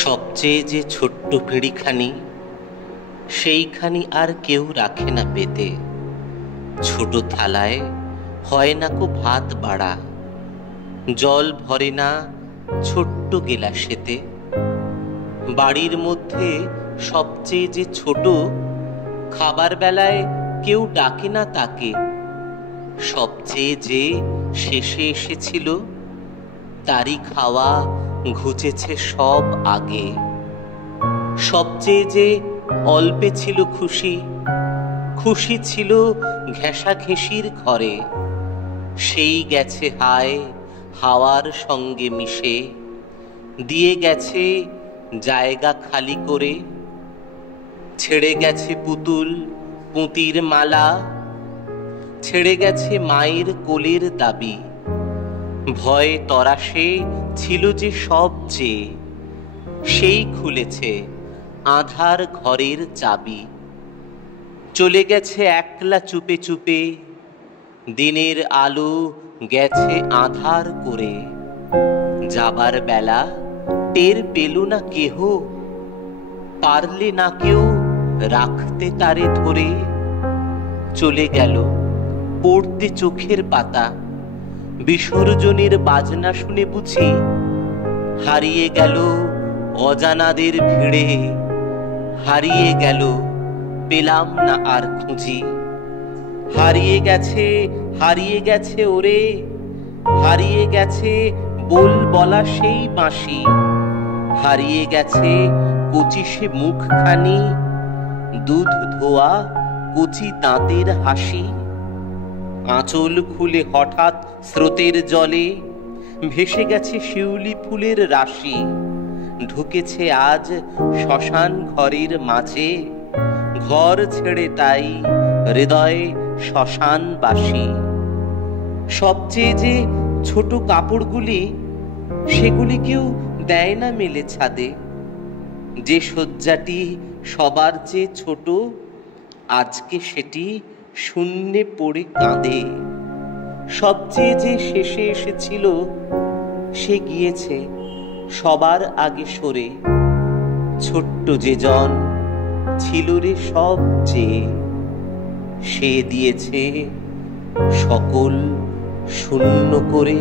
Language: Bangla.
সবচেয়ে যে ছোট্ট পিঁড়িখানি, সেইখানি আর কেউ রাখে না পেতে। ছোট থালায় হয় না কো ভাত বাড়া, জল ভরে না ছোট্ট গেলাসেতে। বাড়ির মধ্যে সবচেয়ে যে ছোট, খাবার বেলায় কেউ ডাকে না তাকে। সবচেয়ে যে শেষে এসেছিল, তারই খাওয়া ঘুচেছে সব আগে। সবচেয়ে যে অল্পে ছিল খুশি, খুশি ছিল ঘেঁষাঘেঁষির ঘরে। সেই গেছে হায় হাওয়ার সঙ্গে মিশে, দিয়ে গেছে জায়গা খালি করে। ছেড়ে গেছে পুতুল পুঁতির মালা, ছেড়ে গেছে মায়ের কোলের দাবি। ভয়ে তরাসে ছিল যে সবচেয়ে, সেই খুলেছে আঁধার ঘরের চাবি। চলে গেছে একলা চুপে চুপে, দিনের আলো গেছে আঁধার করে। যাবার বেলা টের পেল না কেহ, পারলে না কেউ রাখতে তারে ধরে। চলে গেল পড়তে চোখের পাতা, বিসর্জনের বাজনা শুনে বুঝি। হারিয়ে গেল অজানাদের ভিড়ে, হারিয়ে গেল পেলাম না আর খুঁজি। হারিয়ে গেছে ওরে, হারিয়ে গেছে বল বলা সেই বাঁশি। হারিয়ে গেছে কচি সে মুখখানি, দুধ ধোয়া কচি দাঁতের হাসি। আঁচল খুলে হঠাৎ স্রোতের জলে ভেসে গেছে শিউলি ফুলের রাশি। ঢুকেছে আজ শ্মশান ঘরের মাঝে, ঘর ছেড়ে তাই হৃদয়ে শ্মশানবাসী। সবচেয়ে যে ছোট কাপড়গুলি, সেগুলি কেউ দেয় না মেলে ছাদে। যে শয্যাটি সবার চেয়ে ছোট, আজকে সেটি শূন্যে পড়ে কাঁদে। সবচেয়ে যে শেষে এসেছিল, সে গিয়েছে সবার আগে সরে। ছোট্ট যে জন ছিল রে সবচেয়ে, সে দিয়েছে সকল শূন্য করে।